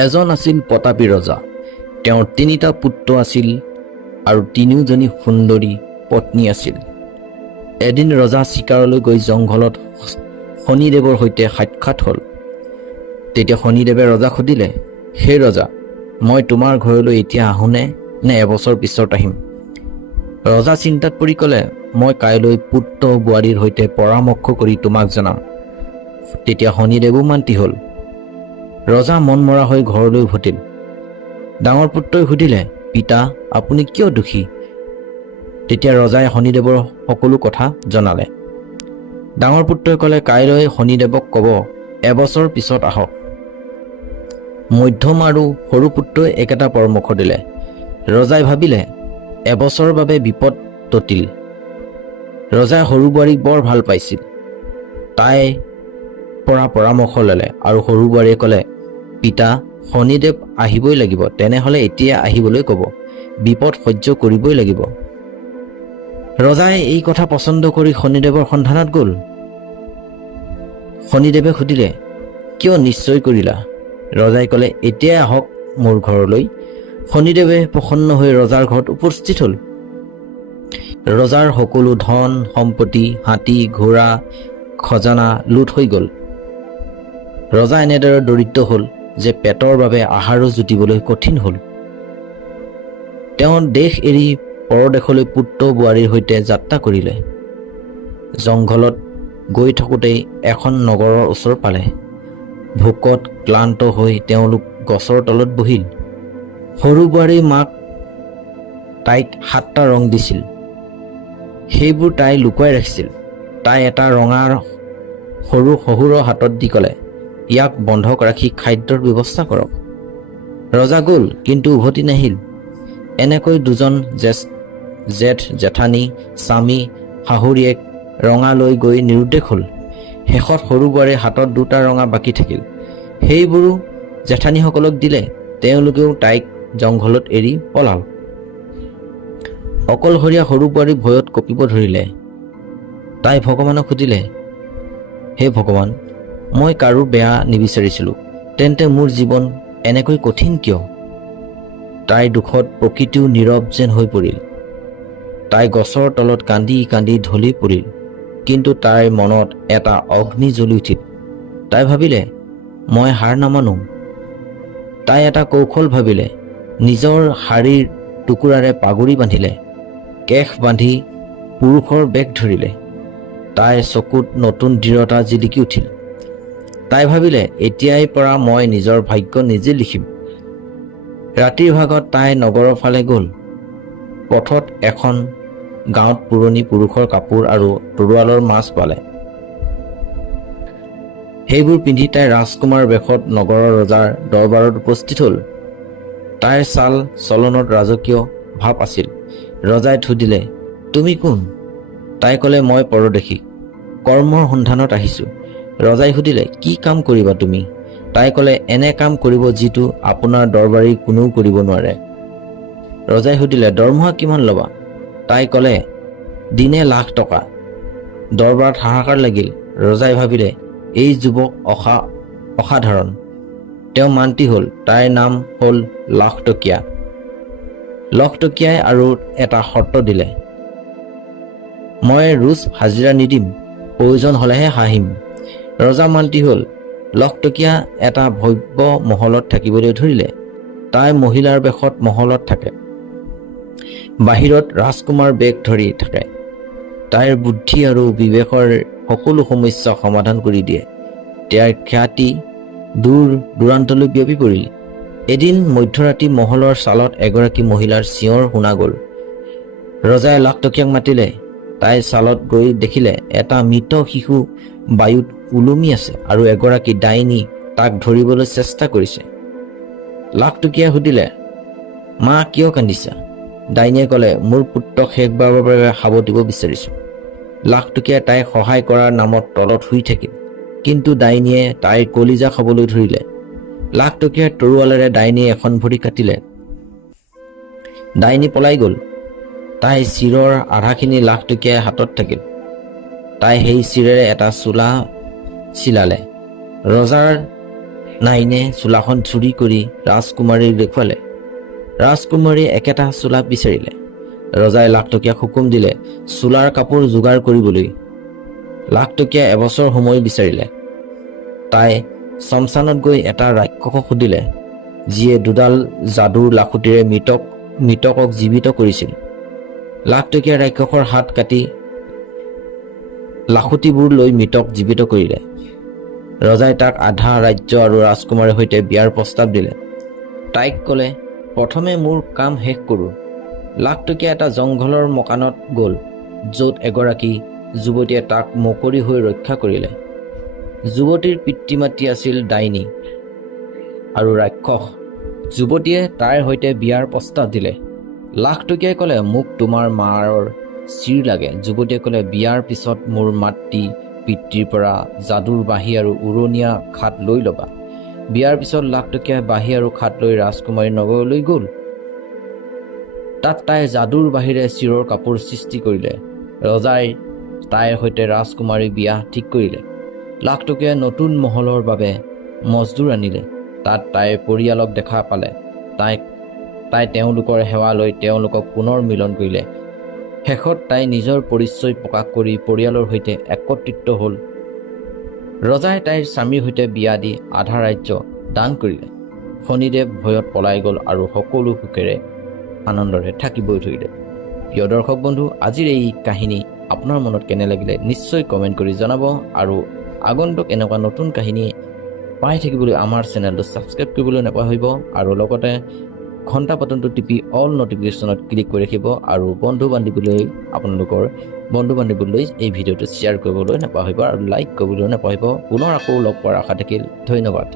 এজন আছিল প্ৰতাপী ৰজা। তেওঁৰ 3টা পুত্ৰ আছিল আৰু 3জনী সুন্দৰী পত্নী আছিল। এদিন ৰজা চিকাৰলৈ গৈ জংঘলত শনিদেৱৰ সৈতে সাক্ষাৎ হ'ল। তেতিয়া শনিদেৱে ৰজাক সুধিলে, হে ৰজা, মই তোমাৰ ঘৰলৈ এতিয়া আহোঁনে নে এবছৰ পিছত আহিম? ৰজা চিন্তাত পৰি ক'লে, মই কাইলৈ পুত্ৰ বোৱাৰীৰ সৈতে পৰামৰ্শ কৰি তোমাক জনাম। তেতিয়া শনিদেৱো মান্তি হ'ল। ৰজা মন মৰা হৈ ঘৰলৈ উভতিল। ডাঙৰ পুত্ৰই সুধিলে, পিতা, আপুনি কিয় দুখী? তেতিয়া ৰজাই শনিদেৱৰ সকলো কথা জনালে। ডাঙৰ পুত্ৰই ক'লে, কাইলৈ শনিদেৱক ক'ব এবছৰ পিছত আহক। মধ্যম আৰু সৰু পুত্ৰই একেটা পৰামৰ্শ দিলে। ৰজাই ভাবিলে, এবছৰৰ বাবে বিপদ টতিল। ৰজাই সৰু বোৱাৰীক বৰ ভাল পাইছিল। তাইৰ পৰা পৰামৰ্শ ল'লে আৰু সৰু বোৱাৰীয়ে ক'লে, পিতা, শনিদেৱ আহিবই লাগিব, তেনেহ'লে এতিয়া আহিবলৈ ক'ব, বিপদ সহ্য কৰিবই লাগিব। ৰজাই এই কথা পচন্দ কৰি শনিদেৱৰ সন্ধানত গ'ল। শনিদেৱে সুধিলে, কিয় নিশ্চয় কৰিলা? ৰজাই ক'লে, এতিয়াই আহক মোৰ ঘৰলৈ। শনিদেৱে প্ৰসন্ন হৈ ৰজাৰ ঘৰত উপস্থিত হ'ল। ৰজাৰ সকলো ধন সম্পত্তি, হাতী ঘোঁৰা খজানা লুট হৈ গ'ল। ৰজা এনেদৰে দৰিদ্ৰ হ'ল যে পেটৰ বাবে আহাৰো জুটিবলৈ কঠিন হ'ল। তেওঁ দেশ এৰি পৰদেশলৈ পুত্ৰ বোৱাৰীৰ সৈতে যাত্ৰা কৰিলে। জংঘলত গৈ থাকোঁতেই এখন নগৰৰ ওচৰ পালে। ভোকত ক্লান্ত হৈ তেওঁলোক গছৰ তলত বহিল। সৰু বোৱাৰীৰ মাক তাইক 7টা ৰং দিছিল। সেইবোৰ তাই লুকুৱাই ৰাখিছিল। তাই এটা ৰঙা সৰু শহুৰৰ হাতত দি ক'লে, ইয়াক বন্ধক ৰাখি খাদ্যৰ ব্যৱস্থা কৰক। ৰজা গ'ল, কিন্তু উভতি নাহিল। এনেকৈ 2জন জেঠ জেঠানী, স্বামী শাহুৰীয়েক ৰঙা লৈ গৈ নিৰুদ্দেশ হ'ল। শেষত সৰু বোৱাৰীৰ হাতত 2টা ৰঙা বাকী থাকিল। সেইবোৰো জেঠানীসকলক দিলে। তেওঁলোকেও তাইক জংঘলত এৰি পলাল। অকলশৰীয়া সৰু বোৱাৰী ভয়ত কঁপিব ধৰিলে। তাই ভগৱানক সুধিলে, হে ভগৱান, মই কাৰো বেয়া নিবিচাৰিছিলোঁ, তেন্তে মোৰ জীৱন এনেকৈ কঠিন কিয়? তাইৰ দুখত প্ৰকৃতিও নীৰৱ যেন হৈ পৰিল। তাই গছৰ তলত কান্দি কান্দি ঢলি পৰিল। কিন্তু তাইৰ মনত এটা অগ্নি জ্বলি উঠিল। তাই ভাবিলে, মই হাৰ নামানো। তাই এটা কৌশল ভাবিলে। নিজৰ শাৰীৰ টুকুৰাৰে পাগুৰি বান্ধিলে, কেশ বান্ধি পুৰুষৰ বেগ ধৰিলে। তাইৰ চকুত নতুন দৃঢ়তা জিলিকি উঠিল। তাই ভাবিলে, এতিয়াই পৰা মই নিজৰ ভাগ্য নিজে লিখিম। ৰাতিৰ ভাগত তাই নগৰৰ ফালে গ'ল। পথত এখন গাঁৱত পুৰণি পুৰুষৰ কাপোৰ আৰু তৰোৱালৰ মাছ পালে। সেইবোৰ পিন্ধি তাই ৰাজকুমাৰ বেশত নগৰৰ ৰজাৰ দৰবাৰত উপস্থিত হ'ল। তাইৰ চাল চলনত ৰাজকীয় ভাৱ আছিল। ৰজাই সুধিলে, তুমি কোন? তাই ক'লে, মই পৰদেশী, কৰ্মৰ সন্ধানত আহিছোঁ। ৰজাই সুধিলে, কি কাম কৰিবা তুমি? তাই ক'লে, এনে কাম কৰিব যিটো আপোনাৰ দৰবাৰী কোনেও কৰিব নোৱাৰে। ৰজাই সুধিলে, দৰমহা কিমান ল'বা? তাই ক'লে, দিনে লাখ টকা। দৰবাৰত হাহাকাৰ লাগিল। ৰজাই ভাবিলে, এই যুৱক অসাধাৰণ। তেওঁ মান্তি হ'ল। তাইৰ নাম হ'ল লাখটকীয়া। লাখটকীয়াই আৰু এটা শৰ্ত দিলে, মই ৰোজ হাজিৰা নিদিম, প্ৰয়োজন হ'লেহে হাঁহিম। ৰজা মান্তি হ'ল। লাখটকীয়া এটা ভব্য মহলত থাকিবলৈ ধৰিলে। তাই মহিলাৰ বেশত মহলত থাকে। বাহিৰত ৰাজকুমাৰ বেগ ধৰি থাকে। তাইৰ বুদ্ধি আৰু বিবেকৰ সকলো সমস্যা সমাধান কৰি দিয়ে। তাইৰ খ্যাতি দূৰ দূৰান্তলৈ বিয়পি পৰিল। এদিন মধ্যৰাতি মহলৰ চালত এগৰাকী মহিলাৰ চিঞৰ শুনা গ'ল। ৰজাই লাখটকীয়াক মাতিলে। তাই চালত গৈ দেখিলে এটা মৃত শিশু বায়ুত ওলমি আছে আৰু এগৰাকী ডাইনী তাক ধৰিবলৈ চেষ্টা কৰিছে। লাখটকীয়াই সুধিলে, মা, কিয় কান্দিছা? ডাইনীয়ে ক'লে, মোৰ পুত্ৰক শেষবাৰৰ বাবে সাৱটিব বিচাৰিছোঁ। লাখটকীয়াই তাইক সহায় কৰাৰ নামত তলত শুই থাকিল। কিন্তু ডাইনীয়ে তাইৰ কলিজা খাবলৈ ধৰিলে। লাখটকীয়াৰ তৰোৱালেৰে ডাইনীয়ে এখন ভৰি কাটিলে। ডাইনী পলাই গ'ল। তাইৰ চিৰৰ আধাখিনি লাখটকীয়াই হাতত থাকিল। তাই সেই চিৰেৰে এটা চোলা চিলালে। নাইনে চোলাখন চুৰি কৰি ৰাজকুমাৰীক দেখুৱালে। ৰাজকুমাৰীয়ে একেটা চোলা বিচাৰিলে। ৰজাই লাখটকীয়াক হুকুম দিলে চোলাৰ কাপোৰ যোগাৰ কৰিবলৈ। লাখটকীয়া এবছৰ সময় বিচাৰিলে। তাই শ্মশানত গৈ এটা ৰাক্ষসক সুধিলে, যিয়ে দুডাল যাদুৰ লাখুটিৰে মৃতকক জীৱিত কৰিছিল। লাখটকীয়া ৰাক্ষসৰ হাত কাটি লাখুটিবোৰ লৈ মৃতক জীৱিত কৰিলে। ৰজাই তাক আধা ৰাজ্য আৰু ৰাজকুমাৰীৰ সৈতে বিয়াৰ প্ৰস্তাৱ দিলে। তাইক ক'লে, প্ৰথমে মোৰ কাম শেষ কৰোঁ। লাখটকীয়া এটা জংঘলৰ মকানত গ'ল, য'ত এগৰাকী যুৱতীয়ে তাক মকৰি হৈ ৰক্ষা কৰিলে। যুৱতীৰ পিতৃ মাতৃ আছিল ডাইনী আৰু ৰাক্ষস। যুৱতীয়ে তাইৰ সৈতে বিয়াৰ প্ৰস্তাৱ দিলে। লাখটকীয়াই ক'লে, মোক তোমাৰ মাৰ চিৰ লাগে। যুৱতীয়ে ক'লে, বিয়াৰ পিছত মোৰ মাতৃ পিতৃৰ পৰা যাদুৰ বাঁহী আৰু উৰণীয়া খাট লৈ ল'বা। বিয়াৰ পিছত লাখটকীয়াই বাঁহী আৰু খাট লৈ ৰাজকুমাৰীৰ নগৰলৈ গ'ল। তাত তাই যাদুৰ বাঁহীৰে চিৰৰ কাপোৰ সৃষ্টি কৰিলে। ৰজাই তাইৰ সৈতে ৰাজকুমাৰীৰ বিয়া ঠিক কৰিলে। লাখটকীয়াই নতুন মহলৰ বাবে মজদুৰ আনিলে। তাত তাইৰ পৰিয়ালক দেখা পালে। তাই তেওঁলোকৰ সেৱা লৈ তেওঁলোকক পুনৰ মিলন কৰিলে। শেষত তাই নিজৰ পৰিচয় প্ৰকাশ কৰি পৰিয়ালৰ সৈতে একত্ৰিত হ'ল। ৰজাই তাইৰ স্বামীৰ সৈতে বিয়া দি আধা ৰাজ্য দান কৰিলে। শনিদেৱ ভয়ত পলাই গ'ল আৰু সকলো সুখেৰে আনন্দৰে থাকিবই ধৰিলে। প্ৰিয় দৰ্শক বন্ধু, আজিৰ এই কাহিনী আপোনাৰ মনত কেনে লাগিলে নিশ্চয় কমেণ্ট কৰি জনাব আৰু আগন্তুক এনেকুৱা নতুন কাহিনী পাই থাকিবলৈ আমাৰ চেনেলটো ছাবস্ক্ৰাইব কৰিবলৈ নাপাহৰিব আৰু লগতে ঘণ্টা বাটনটো টিপি অল নটিফিকেশ্যনত ক্লিক কৰি ৰাখিব আৰু আপোনালোকৰ বন্ধু বান্ধৱীলৈ এই ভিডিঅ'টো শ্বেয়াৰ কৰিবলৈ নাপাহৰিব আৰু লাইক কৰিবলৈ নাপাহৰিব। পুনৰ আকৌ লগ পোৱাৰ আশা থাকিল। ধন্যবাদ।